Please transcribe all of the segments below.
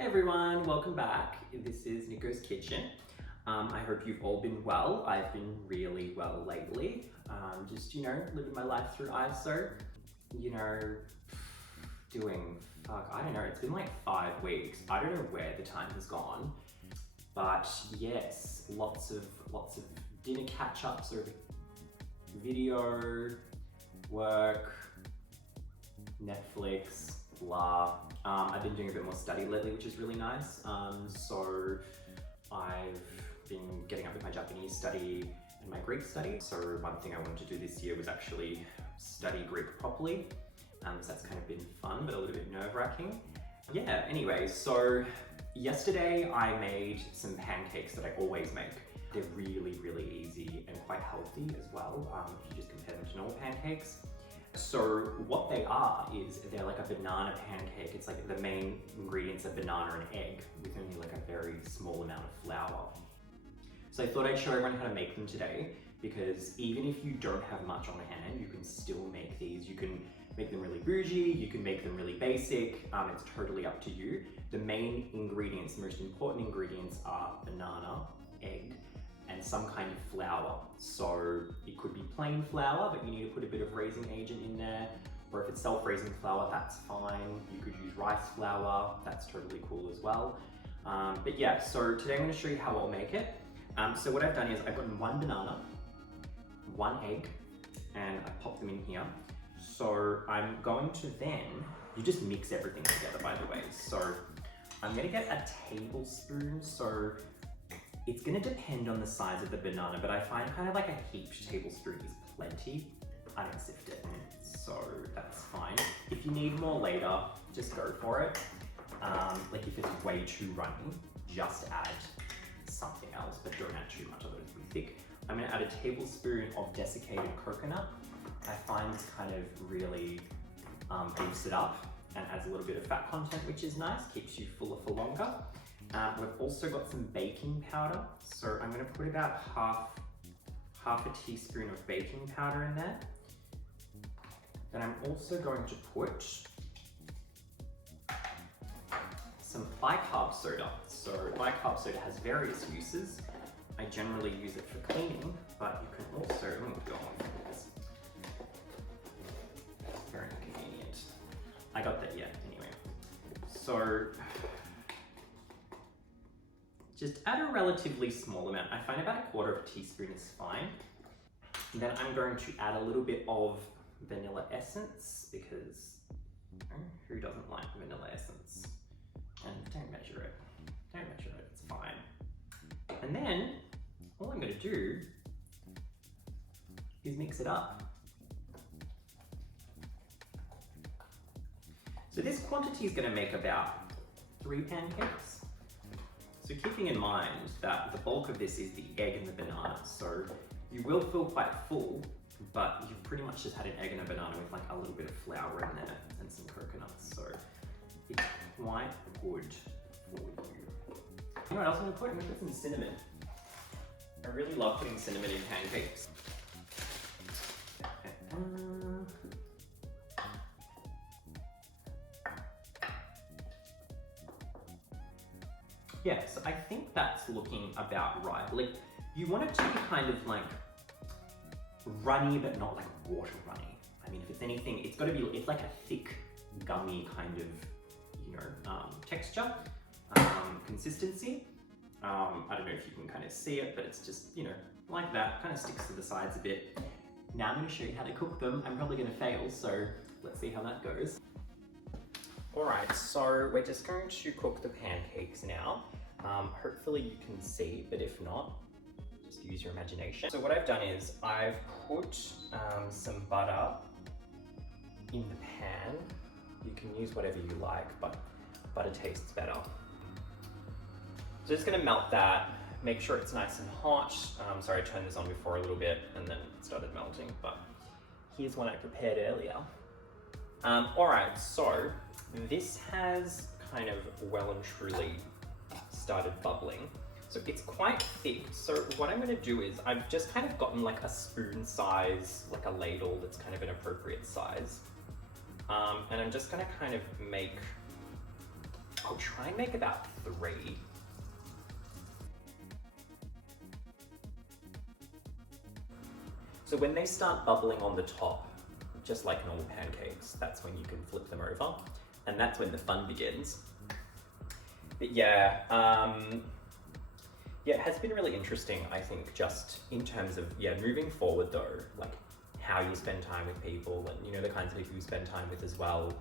Hey everyone, welcome back. This is Nico's Kitchen. I hope you've all been well. I've been really well lately. Just, living my life through ISO. I don't know, it's been like 5 weeks. I don't know where the time has gone. But yes, lots of dinner catch-ups over video, work, Netflix, blah. I've been doing a bit more study lately, which is really nice. So I've been getting up with my Japanese study and my Greek study. So one thing I wanted to do this year was actually study Greek properly. So that's kind of been fun, but a little bit nerve-wracking. Yeah, anyway, so yesterday I made some pancakes that I always make. They're really, really easy and quite healthy as well, if you just compare them to normal pancakes. So what they are is they're like a banana pancake. It's like the main ingredients are banana and egg with only like a very small amount of flour. So I thought I'd show everyone how to make them today, because even if you don't have much on hand, you can still make these. You can make them really bougie, you can make them really basic, it's totally up to you. The main ingredients, the most important ingredients are banana, egg, and some kind of flour. So it could be plain flour, but you need to put a bit of raising agent in there, or if it's self-raising flour, that's fine. You could use rice flour, that's totally cool as well. But yeah, so today I'm gonna show you how I'll make it. So what I've done is I've gotten 1 banana, 1 egg, and I pop them in here. So I'm going to then, you just mix everything together, by the way. So I'm gonna get a tablespoon. So it's gonna depend on the size of the banana, but I find kind of like a heaped tablespoon is plenty. I don't sift it, so that's fine. If you need more later, just go for it. Like if it's way too runny, just add something else, but don't add too much, otherwise it'll be thick. I'm gonna add a tablespoon of desiccated coconut. I find this kind of really boosts it up and adds a little bit of fat content, which is nice, keeps you fuller for longer. We've also got some baking powder. So I'm gonna put about half a teaspoon of baking powder in there. Then I'm also going to put some bicarb soda. So bicarb soda has various uses. I generally use it for cleaning, but you can also, go on with this. Very inconvenient. I got that, yeah, anyway. So, just add a relatively small amount. I find about 1/4 teaspoon is fine. And then I'm going to add a little bit of vanilla essence, because who doesn't like vanilla essence? And don't measure it. Don't measure it, it's fine. And then all I'm going to do is mix it up. So this quantity is going to make about 3 pancakes. So keeping in mind that the bulk of this is the egg and the banana, so you will feel quite full, but you've pretty much just had an egg and a banana with like a little bit of flour in there and some coconuts, so it's quite good for you. You know what else I'm going to put some cinnamon. I really love putting cinnamon in pancakes. Yeah, so I think that's looking about right. Like, you want it to be kind of like runny, but not like water runny. I mean, if it's anything, it's got to be, it's like a thick, gummy kind of, texture, consistency. I don't know if you can kind of see it, but it's just, like that, kind of sticks to the sides a bit. Now I'm going to show you how to cook them. I'm probably going to fail, so let's see how that goes. Alright, so we're just going to cook the pancakes now. Hopefully you can see, but if not, just use your imagination. So what I've done is I've put some butter in the pan. You can use whatever you like, but butter tastes better. So just gonna melt that, make sure it's nice and hot. Sorry, I turned this on before a little bit and then it started melting, but here's one I prepared earlier. Alright, so this has kind of well and truly started bubbling. So it's quite thick. So what I'm gonna do is I've just kind of gotten like a spoon size, like a ladle that's kind of an appropriate size. And I'm just gonna kind of make a I'll try and make about 3. So when they start bubbling on the top, just like normal pancakes, that's when you can flip them over, and that's when the fun begins. But yeah, yeah, it has been really interesting, I think, just in terms of, moving forward though, like how you spend time with people and, you know, the kinds of people you spend time with as well.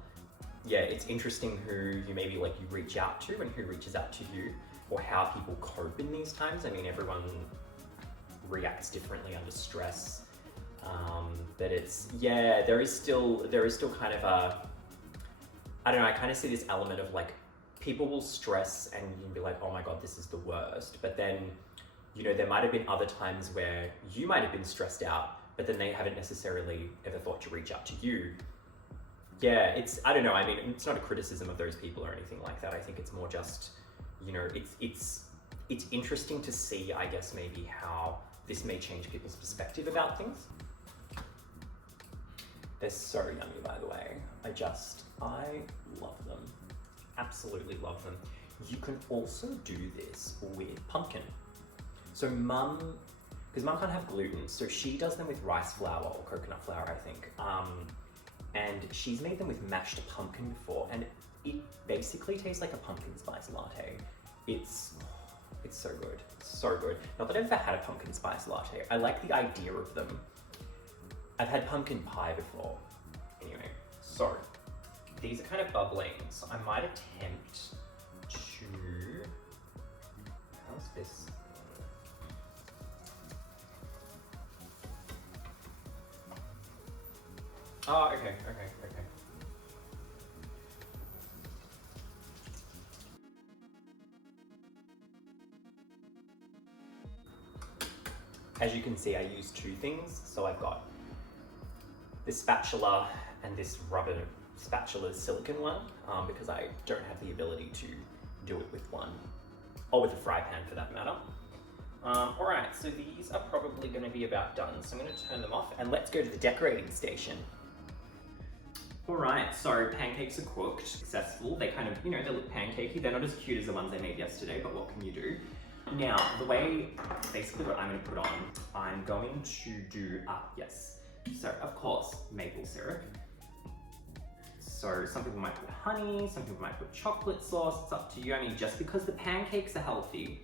Yeah, it's interesting who you maybe like you reach out to and who reaches out to you, or how people cope in these times. I mean, everyone reacts differently under stress. But it's, there is still kind of a, I don't know, I kind of see this element of like, people will stress and you can be like, oh my God, this is the worst. But then, you know, there might have been other times where you might have been stressed out, but then they haven't necessarily ever thought to reach out to you. Yeah, it's, I don't know, I mean, it's not a criticism of those people or anything like that. I think it's more just, you know, it's interesting to see, I guess, maybe how this may change people's perspective about things. They're so yummy, by the way. I love them. Absolutely love them. You can also do this with pumpkin. So mum, because mum can't have gluten, so she does them with rice flour or coconut flour, I think. And she's made them with mashed pumpkin before, and it basically tastes like a pumpkin spice latte. It's so good, so good. Not that I've ever had a pumpkin spice latte. I like the idea of them. I've had pumpkin pie before. Anyway, so these are kind of bubbling, so I might attempt to, how's this? Oh, okay. As you can see, I use 2 things. So I've got this spatula and this rubber spatula silicone one, because I don't have the ability to do it with one, or with a fry pan for that matter. All right, so these are probably gonna be about done. So I'm gonna turn them off and let's go to the decorating station. All right, so pancakes are cooked, successful. They kind of, you know, they look pancakey. They're not as cute as the ones I made yesterday, but what can you do? Now, the way, basically what I'm gonna put on, I'm going to do, so of course, maple syrup. So some people might put honey, some people might put chocolate sauce, it's up to you. I mean, just because the pancakes are healthy,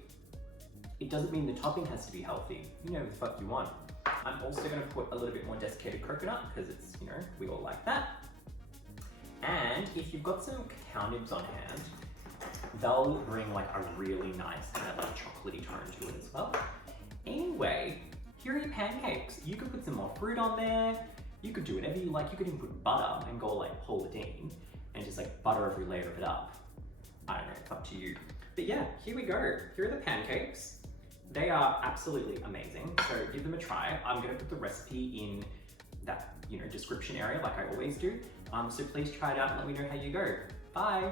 it doesn't mean the topping has to be healthy. You know the fuck you want. I'm also gonna put a little bit more desiccated coconut, because it's, you know, we all like that. And if you've got some cacao nibs on hand, they'll bring like a really nice kind of like chocolatey tone to it as well. Anyway, here are your pancakes. You could put some more fruit on there. You could do whatever you like. You could even put butter and go like Paula Deen and just like butter every layer of it up. I don't know, it's up to you. But yeah, here we go. Here are the pancakes. They are absolutely amazing. So give them a try. I'm gonna put the recipe in that, you know, description area like I always do. So please try it out and let me know how you go. Bye.